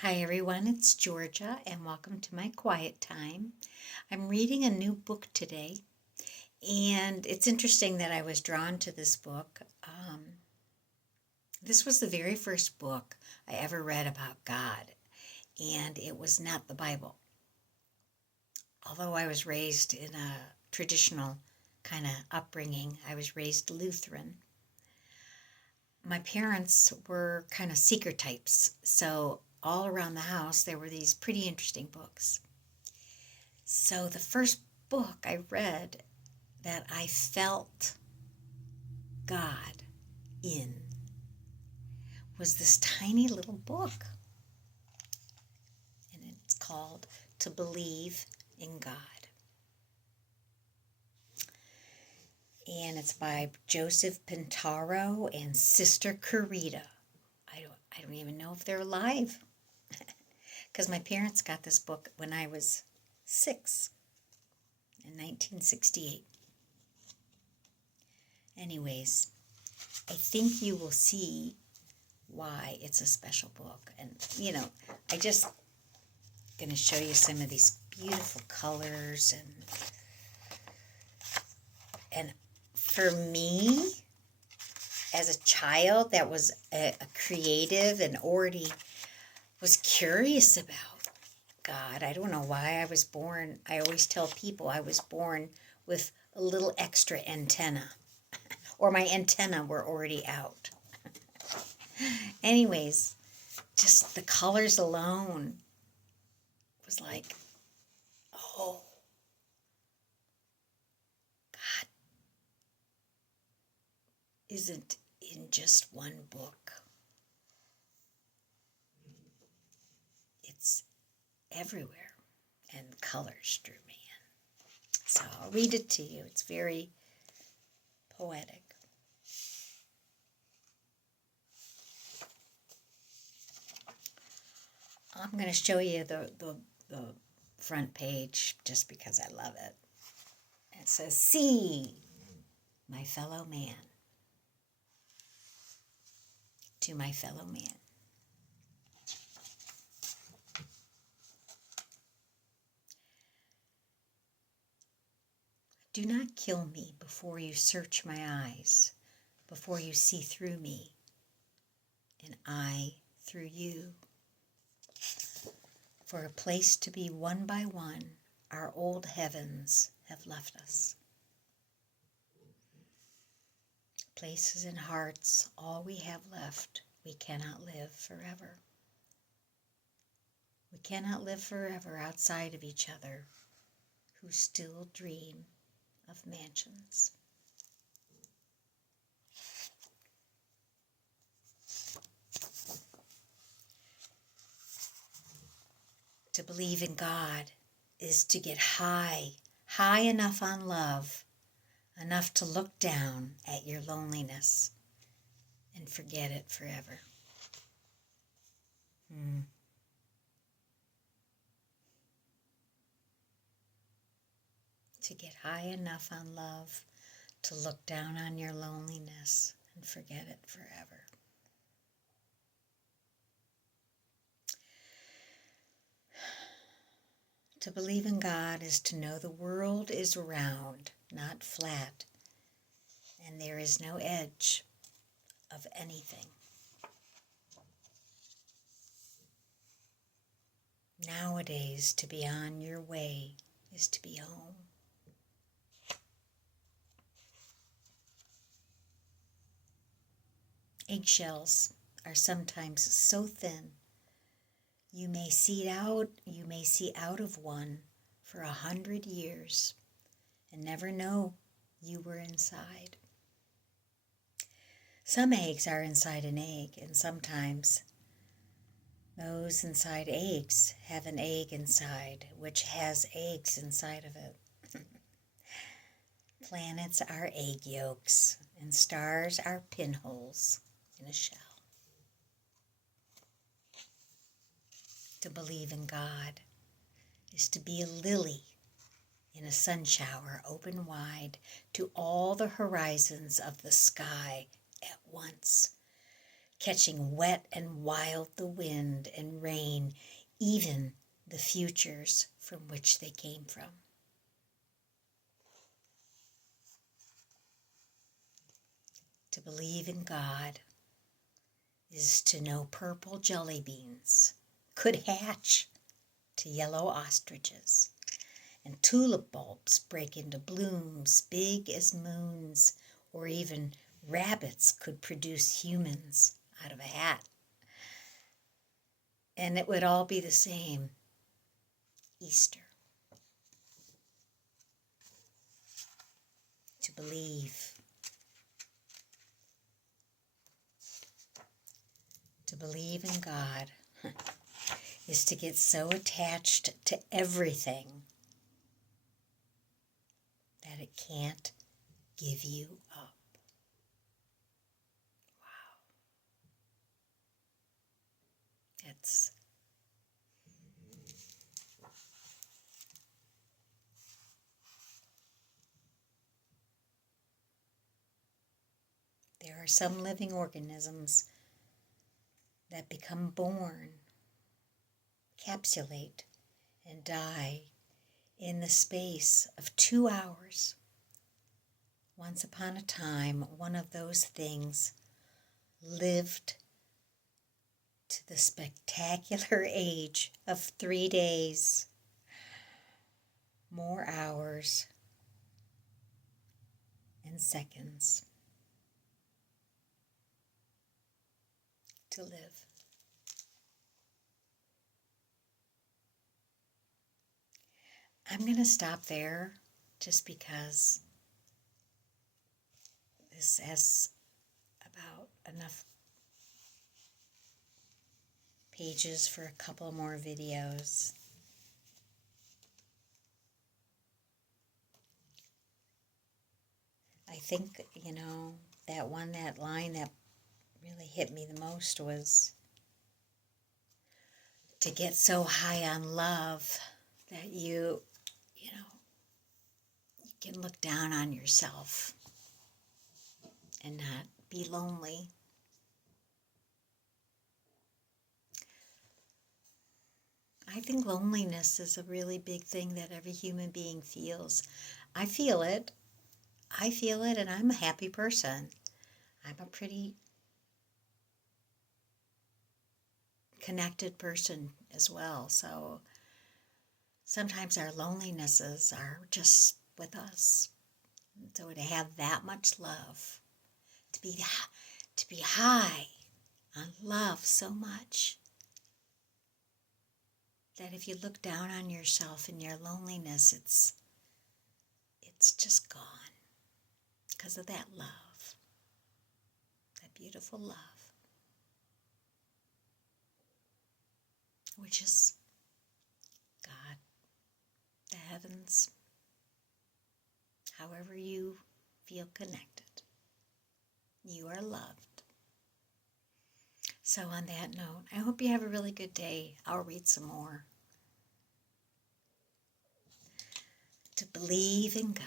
Hi everyone, it's Georgia and welcome to my quiet time. I'm reading a new book today and it's interesting that I was drawn to this book. This was the very first book I ever read about God and it was not the Bible. Although I was raised in a traditional kind of upbringing, I was raised Lutheran. My parents were kind of seeker types, so all around the house there were these pretty interesting books. So the first book I read that I felt God in was this tiny little book. And it's called To Believe in God. And it's by Joseph Pintaro and Sister Carita. I don't even know if they're alive. Because my parents got this book when I was 6 in 1968. Anyways, I think you will see why it's a special book. And, I just going to show you some of these beautiful colors. And for me, as a child that was a creative and already was curious about God, I don't know why I was born. I always tell people I was born with a little extra antenna, or my antenna were already out. Anyways, just the colors alone was like, oh, God isn't in just one book. It's everywhere, and the colors drew me in. So I'll read it to you. It's very poetic. I'm going to show you the front page just because I love it. It says, "See, my fellow man, to my fellow man. Do not kill me before you search my eyes, before you see through me, and I through you. For a place to be one by one, our old heavens have left us. Places and hearts, all we have left, we cannot live forever. We cannot live forever outside of each other, who still dream of mansions." To believe in God is to get high enough on love, enough to look down at your loneliness and forget it forever. To get high enough on love to look down on your loneliness and forget it forever. To believe in God is to know the world is round, not flat, and there is no edge of anything. Nowadays, to be on your way is to be home. Eggshells are sometimes so thin you may see out of one for 100 years and never know you were inside. Some eggs are inside an egg, and sometimes those inside eggs have an egg inside, which has eggs inside of it. Planets are egg yolks, and stars are pinholes in a shell. To believe in God is to be a lily in a sun shower open wide to all the horizons of the sky at once, catching wet and wild the wind and rain, even the futures from which they came from. To believe in God is to know purple jelly beans could hatch to yellow ostriches, and tulip bulbs break into blooms big as moons, or even rabbits could produce humans out of a hat. And it would all be the same. Easter. To believe. To believe in God is to get so attached to everything that it can't give you up. Wow. That's there are some living organisms that become born, capsulate, and die in the space of 2 hours. Once upon a time, one of those things lived to the spectacular age of 3 days, more hours and seconds to live. I'm going to stop there just because this has about enough pages for a couple more videos. I think, that line that really hit me the most was to get so high on love that you can look down on yourself and not be lonely. I think loneliness is a really big thing that every human being feels. I feel it, and I'm a happy person. I'm a pretty connected person as well, so sometimes our lonelinesses are just with us. So to have that much love, to be high on love so much that if you look down on yourself and your loneliness, it's just gone because of that love, that beautiful love, which is God, the heavens, however you feel connected. You are loved. So on that note, I hope you have a really good day. I'll read some more. To believe in God.